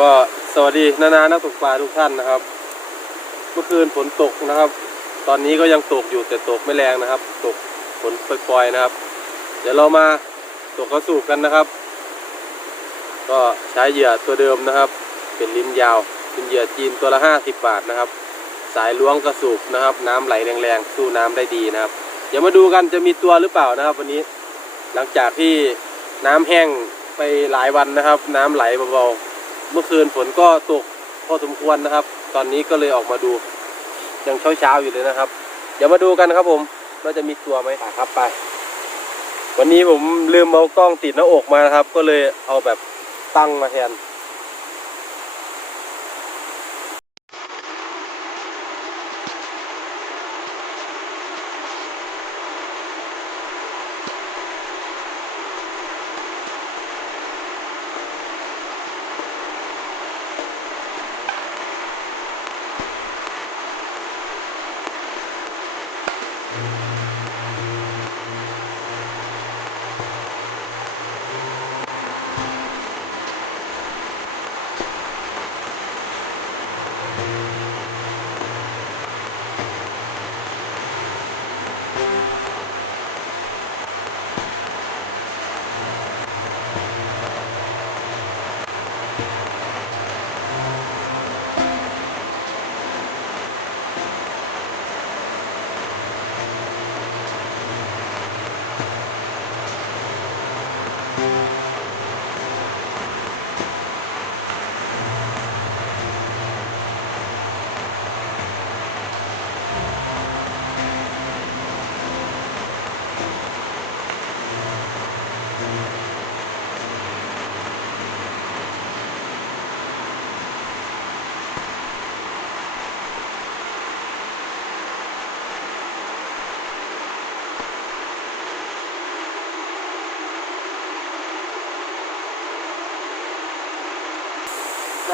ก็สวัสดีนานานักตกปลาทุกท่านนะครับ เมื่อคืนฝนตกนะครับ ตอนนี้ก็ยังตกอยู่แต่ตกไม่แรงนะครับ ตกฝนปล่อยๆนะครับ เดี๋ยวเรามาตกกระสูบกันนะครับ ก็ใช้เหยื่อตัวเดิมนะครับ เป็นลิ้นยาวเป็นเหยื่อจีนตัวละห้าสิบบาทนะครับ สายล้วงกระสูบนะครับ น้ำไหลแรงๆสู้น้ำได้ดีนะครับ เดี๋ยวมาดูกันจะมีตัวหรือเปล่านะครับ วันนี้หลังจากที่น้ำแห้งไปหลายวันนะครับ น้ำไหลเบาๆ เมื่อคืนฝนก็ตกพอสมควรนะครับ ตอนนี้ก็เลยออกมาดูยังเช้าๆอยู่เลยนะครับ เดี๋ยวมาดูกันครับผมว่าจะมีตัวไหมไปครับไป วันนี้ผมลืมเอากล้องติดหน้าอกมานะครับ ก็เลยเอาแบบตั้งมาแทน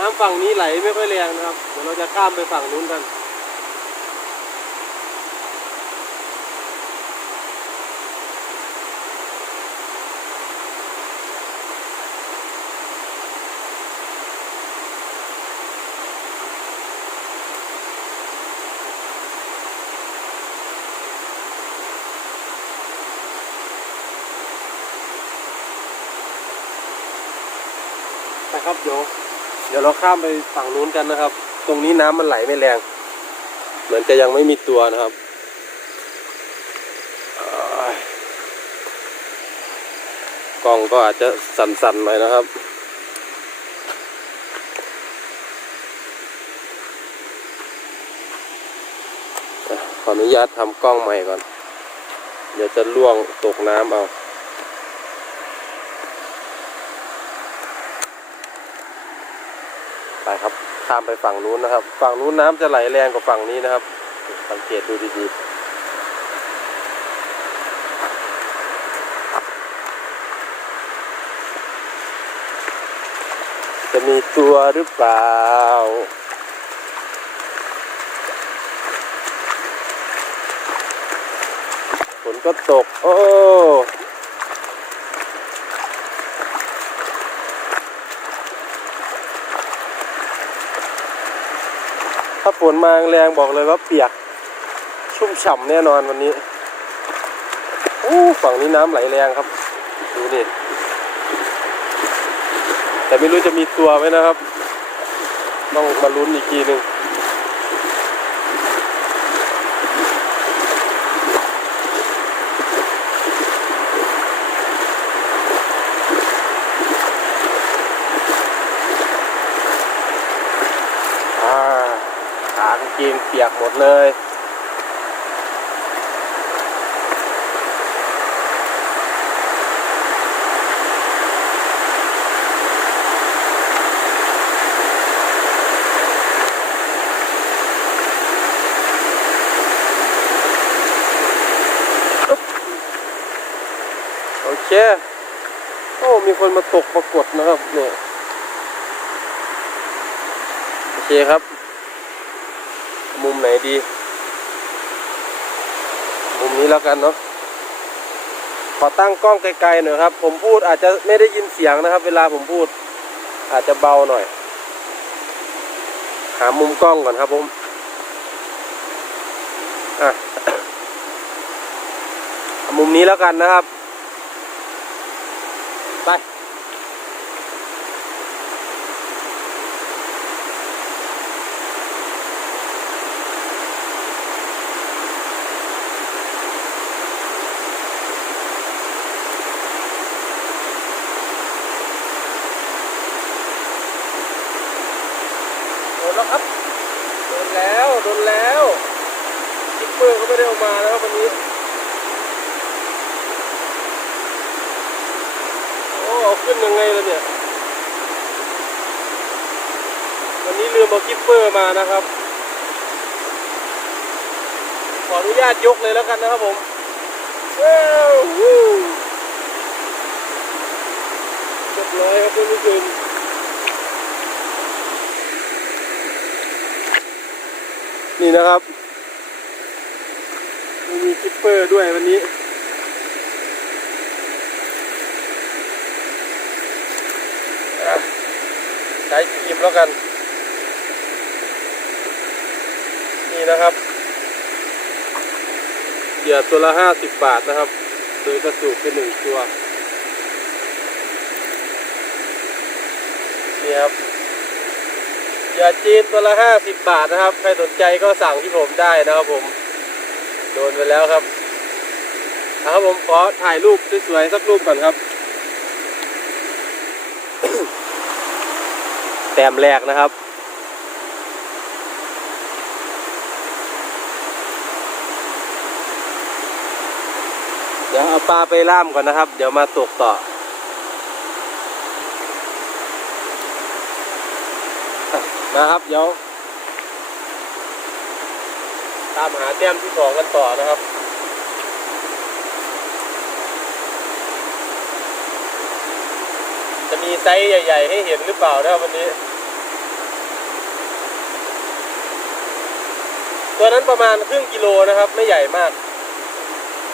น้ำฝั่งนี้ไหลไม่ค่อยแรงนะครับ เดี๋ยวเราจะข้ามไปฝั่งนู้นกันไปครับเดี๋ยว ดี๋ยวเราข้ามไปฝั่งนู้นกันนะครับ ตรงนี้น้ำมันไหลไม่แรง เหมือนจะยังไม่มีตัวนะครับกล้องก็อาจจะสั่นๆหน่อยนะครับขออนุญาตทำกล้องใหม่ก่อน เดี๋ยวจะล่วงตกน้ำเอา ไปครับข้ามไปฝั่งนู้นนะครับ ฝั่งนู้นน้ำจะไหลแรงกว่าฝั่งนี้นะครับ สังเกตดูดีๆจะมีตัวหรือเปล่า ฝนก็ตก โอ้ ถ้าฝนมาแรงบอกเลยว่าเปียก ชุ่มฉ่ำแน่นอนวันนี้โอ้ฝั่งนี้น้ำไหลแรงครับ ดูนี่ แต่ไม่รู้จะมีตัวไหมนะครับ ต้องมาลุ้นอีกทีหนึ่งอ่าขากางเกงเปียกหมดเลยโอเค โอ้ มีคนมาตกปรากฏนะครับเนี่ยโอเคครับ ไหนดี มุมนี้แล้วกันเนาะขอตั้งกล้องไกลๆหน่อยครับ ผมพูดอาจจะไม่ได้ยินเสียงนะครับ เวลาผมพูด อาจจะเบาหน่อย หามุมกล้องก่อนครับผมอะมุมนี้แล้วกันนะครับ ไป โดนแล้วครับ โดนแล้ว โดนแล้วคิปเปอร์ ก็ไม่ได้เออกมานะครับวันนี้ โอ้เอาขึ้นยังไงล่ะเนี่ย วันนี้ลืมเอาคิปเปอร์มานะครับ ขออนุญาตยกเลยแล้วกันนะครับผมเรียบร้อยครับเพื่อนผู้ชมนี่นะครับ ม่มีคิปเปอร์ด้วยวันนี้ ใช้ฟิล์มแล้วกัน นี่นะครับเหยื่อตัวละห้าสิบบาทนะครับ โดยกระสุกเป็นหนึ่งตัวนี่ครับยาจีนตัวละห้าสิบบาทนะครับ ใครสนใจก็สั่งที่ผมได้นะครับผม โดนไปแล้วครับเอาครับผมขอถ่ายรูปสวยๆสักรูปก่อนครับ แต้มแรกนะครับเดี๋ยวเอาปลาไปล่ามก่อนนะครับ เดี๋ยวมาตกต่อนะครับเดี๋ยว ตามหาแต้มที่สองกันต่อนะครับจะมีไซส์ใหญ่ ๆ ให้เห็นหรือเปล่านะครับวันนี้ ตัวนั้นประมาณครึ่งกิโลนะครับ ไม่ใหญ่มาก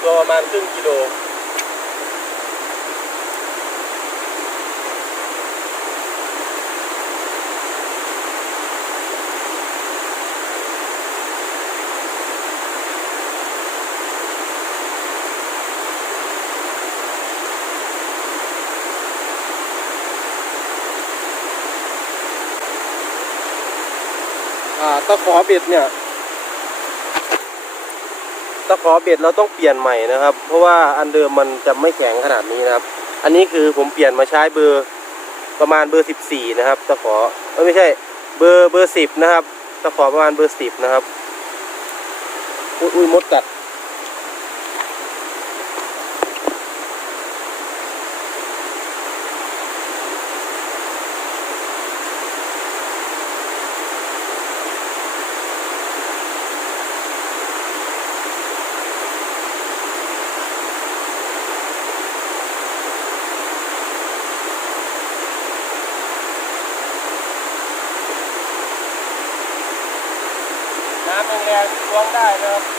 ตัวประมาณครึ่งกิโล ตะขอเบ็ดเนี่ยตะขอเบ็ดเราต้องเปลี่ยนใหม่นะครับ เพราะว่าอันเดิมมันจะไม่แข็งขนาดนี้นะครับ อันนี้คือผมเปลี่ยนมาใช้เบอร์ประมาณเบอร์สิบสี่นะครับตะขอไม่ใช่เบอร์เบอร์สิบนะครับตะขอประมาณเบอร์สิบนะครับ อุ้ยอุ้ยมดกัด น้ำแร้องได้นะครับ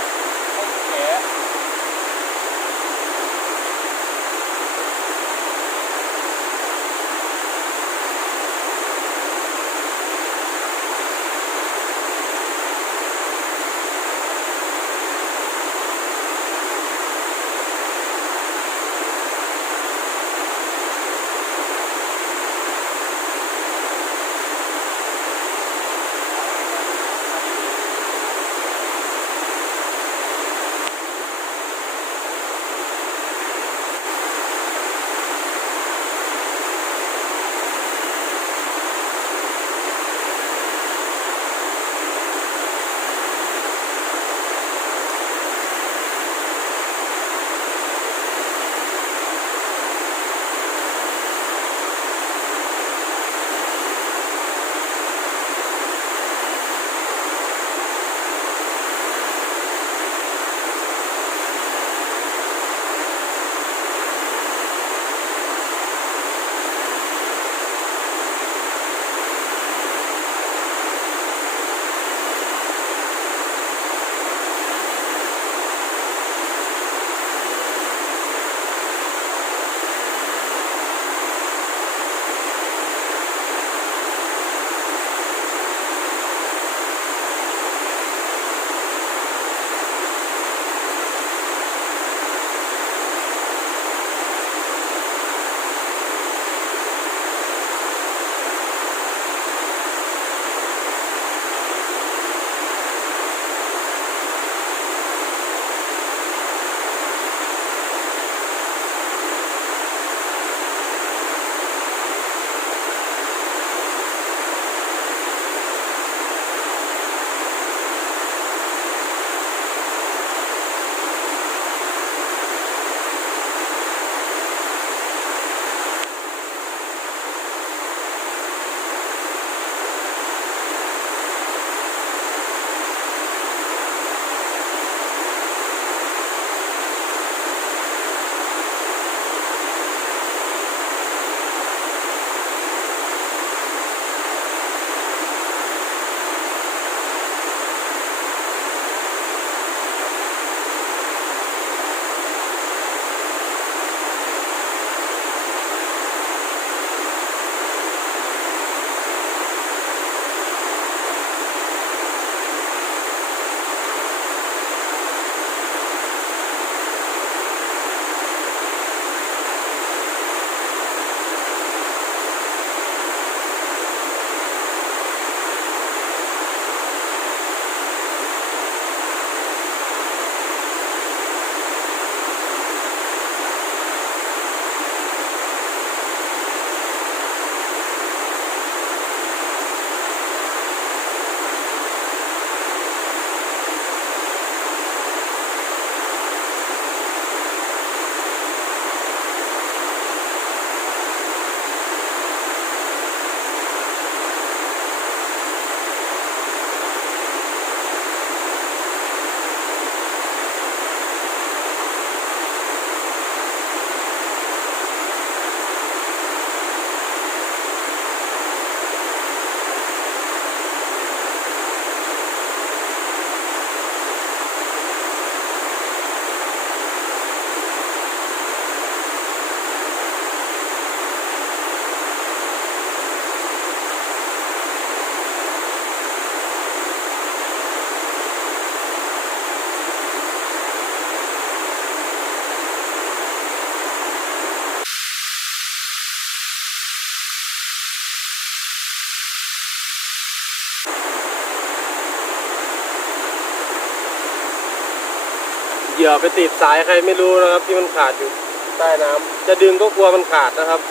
เหยื่อไปติดสายใครไม่รู้นะครับ ที่มันขาดอยู่ใต้น้ำจะดึงก็กลัวมันขาดนะครับ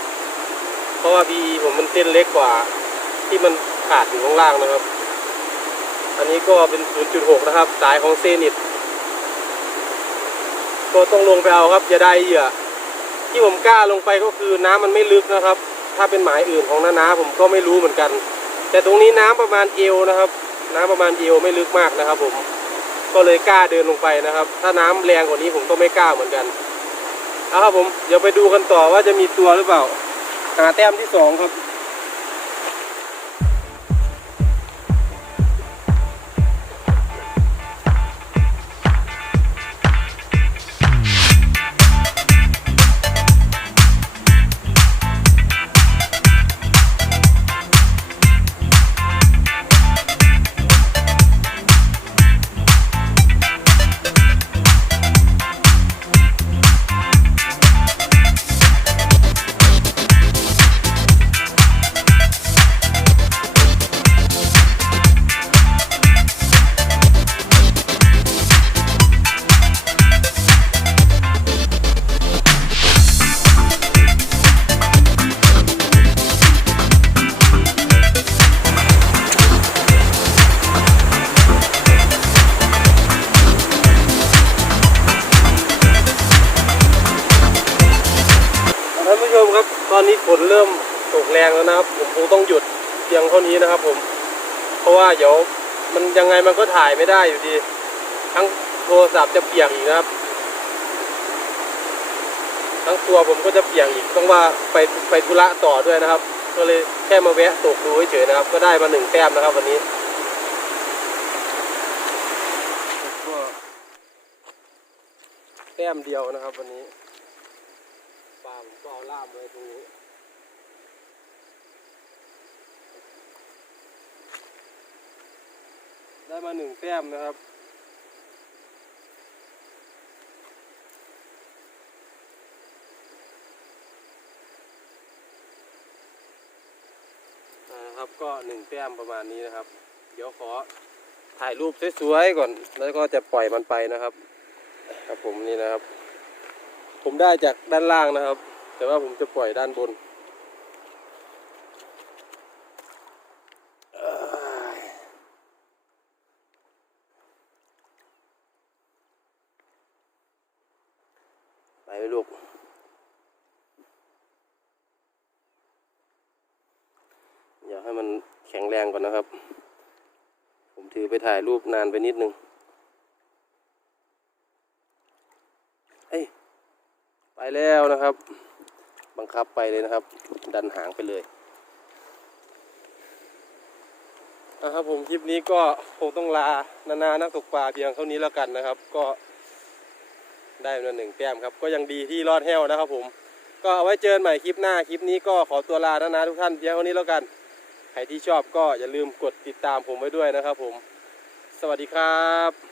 เพราะว่า PE ผมมันเส้นเล็กกว่า ที่มันขาดอยู่ข้างล่างนะครับ อันนี้ก็เป็น 0.6 นะครับ สายของเซนิตก็ต้องลงไปเอาครับอย่าได้เหยื่อที่ผมกล้าลงไปก็คือน้ำมันไม่ลึกนะครับ ถ้าเป็นหมายอื่นของน้านาผมก็ไม่รู้เหมือนกัน แต่ตรงนี้น้ำประมาณเอวนะครับ น้ำประมาณเอวไม่ลึกมากนะครับผม ก็เลยกล้าเดินลงไปนะครับ ถ้าน้ำแรงกว่านี้ผมก็ไม่กล้าเหมือนกันเอาครับผมเดี๋ยวไปดูกันต่อว่าจะมีตัวหรือเปล่าหาแต้มที่สองครับ ตอนนี้ฝนเริ่มตกแรงแล้วนะครับ ผมคงต้องหยุดเพียงเท่านี้นะครับ ผม เพราะว่าเดี๋ยวมันยังไงมันก็ถ่ายไม่ได้อยู่ดี ทั้งโทรศัพท์จะเปียกอีกนะครับ ทั้งตัวผมก็จะเปียกอีกต้องว่าไปไปธุระต่อด้วยนะครับ ก็เลยแค่มาแวะตกดูเฉยๆนะครับ ก็ได้มาหนึ่งแต้มนะครับ วันนี้แต้มเดียวนะครับ วันนี้ามก็เอาล่ามไว้ตรงนี้ได้มาหนึ่งแต้มนะครับ นะครับก็หนึ่งแต้มประมาณนี้นะครับ เดี๋ยวขอถ่ายรูปสวยๆก่อน แล้วก็จะปล่อยมันไปนะครับ ครับผมนี่นะครับ ผมได้จากด้านล่างนะครับ แต่ว่าผมจะปล่อยด้านบน ไปลูก อยากให้มันแข็งแรงก่อนนะครับ ผมถือไปถ่ายรูปนานไปนิดนึงไปแล้วนะครับ บังคับไปเลยนะครับ ดันหางไปเลยนะครับผมคลิปนี้ก็คงต้องลานานานักตกปลาเพียงเท่านี้แล้วกันนะครับ ก็ได้มาหนึ่งแต้มครับ ก็ยังดีที่รอดแห้วนะครับ ผม ก็เอาไว้เจอกันใหม่คลิปหน้าคลิปนี้ก็ขอตัวลานานาทุกท่านเพียงเท่านี้แล้วกันใครที่ชอบก็อย่าลืมกดติดตามผมไว้ด้วยนะครับ ผม สวัสดีครับ